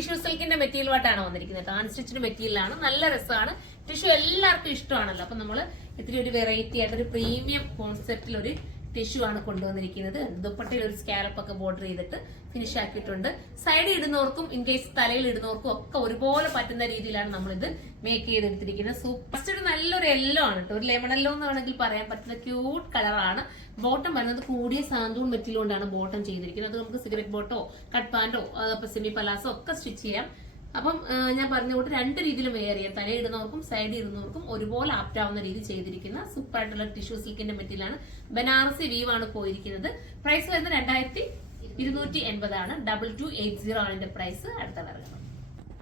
Tissue സിൽക്കിന്റെ മെറ്റീരിയലുമായിട്ടാണ് വന്നിരിക്കുന്നത്. അൺസ്റ്റിച്ചിന്റെ മെറ്റീരിയലാണ്, നല്ല രസമാണ്. ടിഷ്യൂ എല്ലാവർക്കും ഇഷ്ടമാണല്ലോ. അപ്പൊ നമ്മള് ഇത്തിരി ഒരു വെറൈറ്റി ആയിട്ട് ഒരു പ്രീമിയം കോൺസെപ്റ്റിൽ ഒരു ടിഷ്യൂ ആണ് കൊണ്ടുവന്നിരിക്കുന്നത്. ദുപ്പട്ടയിൽ ഒരു സ്കാലപ്പ് ഒക്കെ ബോർഡർ ചെയ്തിട്ട് ഫിനിഷ് ആക്കിയിട്ടുണ്ട്. സൈഡിൽ ഇടുന്നവർക്കും ഇൻ കേസ് തലയിൽ ഇടുന്നവർക്കും ഒക്കെ ഒരുപോലെ പറ്റുന്ന രീതിയിലാണ് നമ്മളിത് മേക്ക് ചെയ്തെടുത്തിരിക്കുന്നത്. ഫസ്റ്റ് ഒരു നല്ലൊരു യെല്ലോ ആണ് കേട്ടോ, ഒരു ലെമൺ യെല്ലോ എന്ന് വേണമെങ്കിൽ പറയാൻ പറ്റുന്ന ക്യൂട്ട് കളറാണ്. ബോട്ടം വരുന്നത് കൂടിയ സാന്തൂൺ മെറ്റീരിയൽ കൊണ്ടാണ് ബോട്ടം ചെയ്തിരിക്കുന്നത്. അത് നമുക്ക് സിഗരറ്റ് ബോട്ടോ കട്ട് പാന്റോ സെമി പലാസോ ഒക്കെ സ്റ്റിച്ച് ചെയ്യാം. അപ്പം ഞാൻ പറഞ്ഞ കൂട്ട് രണ്ട് രീതിയിലും വെയർ ചെയ്യാം. തലയിടുന്നവർക്കും സൈഡിൽ ഇടുന്നവർക്കും ഒരുപോലെ ആപ്റ്റാവുന്ന രീതി ചെയ്തിരിക്കുന്ന സൂപ്പർ ആയിട്ടുള്ള ടിഷ്യൂ സിൽക്കിന്റെ മെറ്റീരിയലാണ്. ബനാറസി വീവ് ആണ് പോയിരിക്കുന്നത്. പ്രൈസ് വരുന്നത് 2280 ആണ്. 2280 ആണ് ഇതിന്റെ പ്രൈസ്.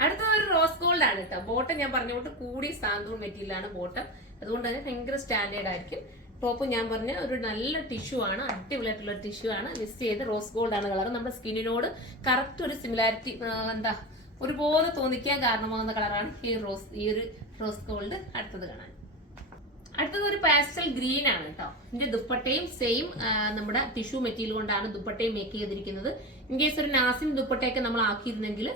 അടുത്ത ഒരു റോസ് ഗോൾഡ് ആണ് കേട്ടോ. ബോട്ടം ഞാൻ പറഞ്ഞുകൊണ്ട് കൂടി സാന്തൂൺ മെറ്റീരിയൽ ആണ് ബോട്ടം. അതുകൊണ്ട് തന്നെ ഭയങ്കര സ്റ്റാൻഡേർഡ് ആയിരിക്കും. ടോപ്പ് ഞാൻ പറഞ്ഞ ഒരു നല്ല ടിഷ്യൂ ആണ്, അടിപൊളിയായിട്ടുള്ള ടിഷ്യൂ ആണ്. മിക്സ് ചെയ്ത് റോസ് ഗോൾഡ് ആണ് കളർ. നമ്മുടെ സ്കിന്നിനോട് കറക്റ്റ് ഒരു സിമിലാരിറ്റി ഒരുപോലെ തോന്നിക്കാൻ കാരണമാകുന്ന കളറാണ് ഈ ഒരു റോസ് ഗോൾഡ്. അടുത്തത് ഒരു പാസ്റ്റൽ ഗ്രീൻ ആണ് കേട്ടോ. ഇതിന്റെ ദുപ്പട്ടയും സെയിം നമ്മുടെ ടിഷ്യൂ മെറ്റീരിയൽ കൊണ്ടാണ് ദുപ്പട്ടയും മേക്ക് ചെയ്തിരിക്കുന്നത്. ഇൻ കേസ് ഒരു നാസിം ദുപ്പട്ടയൊക്കെ നമ്മൾ ആക്കിയിരുന്നെങ്കിൽ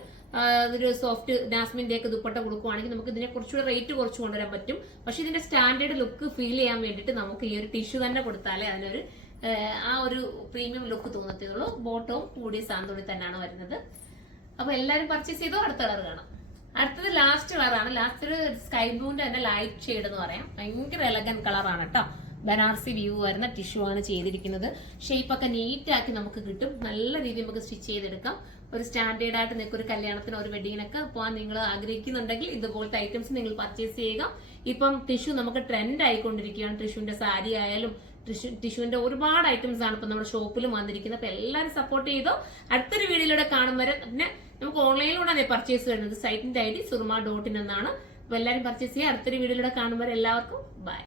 ഒരു സോഫ്റ്റ് നാസ്മിന്റെ ഒക്കെ ദുപ്പട്ട കൊടുക്കുവാണെങ്കിൽ നമുക്ക് ഇതിനെ കുറച്ചുകൂടെ റേറ്റ് കുറച്ച് കൊണ്ടുവരാൻ പറ്റും. പക്ഷെ ഇതിന്റെ സ്റ്റാൻഡേർഡ് ലുക്ക് ഫീൽ ചെയ്യാൻ വേണ്ടിയിട്ട് നമുക്ക് ഈ ഒരു ടിഷ്യൂ തന്നെ കൊടുത്താലേ അതിനൊരു ആ ഒരു പ്രീമിയം ലുക്ക് തോന്നത്തുള്ളൂ. ബോട്ടവും കൂടിയ സാന്തോണി തന്നെയാണ് വരുന്നത്. അപ്പൊ എല്ലാരും പർച്ചേസ് ചെയ്തോ. അടുത്ത കളർ കാണാം. അടുത്തത് ലാസ്റ്റ് കളറാണ്. ലാസ്റ്റ് ഒരു സ്കൈ ബ്ലൂന്റെ തന്നെ ലൈറ്റ് ഷെയ്ഡ് എന്ന് പറയാം. ഭയങ്കര എലഗൻ കളറാണ് കേട്ടോ. ബനാറസി വ്യൂ വരുന്ന ടിഷ്യൂ ആണ് ചെയ്തിരിക്കുന്നത്. ഷേപ്പ് ഒക്കെ നീറ്റ് ആക്കി നമുക്ക് കിട്ടും. നല്ല രീതിയിൽ നമുക്ക് സ്റ്റിച്ച് ചെയ്തെടുക്കാം. ഒരു സ്റ്റാൻഡേർഡ് ആയിട്ട് നിങ്ങൾക്ക് ഒരു കല്യാണത്തിന് ഒരു വെഡിങ്ങിനൊക്കെ പോകാൻ നിങ്ങൾ ആഗ്രഹിക്കുന്നുണ്ടെങ്കിൽ ഇതുപോലത്തെ ഐറ്റംസ് നിങ്ങൾ പർച്ചേസ് ചെയ്യുക. ഇപ്പം ടിഷ്യൂ നമുക്ക് ട്രെൻഡ് ആയിക്കൊണ്ടിരിക്കുകയാണ്. ടിഷ്യൂന്റെ സാരി ആയാലും ടിഷ്യൂന്റെ ഒരുപാട് ഐറ്റംസ് ആണ് ഇപ്പൊ നമ്മുടെ ഷോപ്പിലും വന്നിരിക്കുന്നത്. അപ്പൊ എല്ലാവരും സപ്പോർട്ട് ചെയ്തോ. അടുത്തൊരു വീഡിയോയിലൂടെ കാണും വരെ പിന്നെ നമുക്ക് ഓൺലൈനിലൂടെ പർച്ചേസ് വരുന്നത്. സൈറ്റിന്റെ ID surma.in എന്നാണ്. അപ്പൊ എല്ലാവരും പർച്ചേസ് ചെയ്യുക. അടുത്തൊരു വീഡിയോയിലൂടെ കാണും വരെ എല്ലാവർക്കും ബൈ.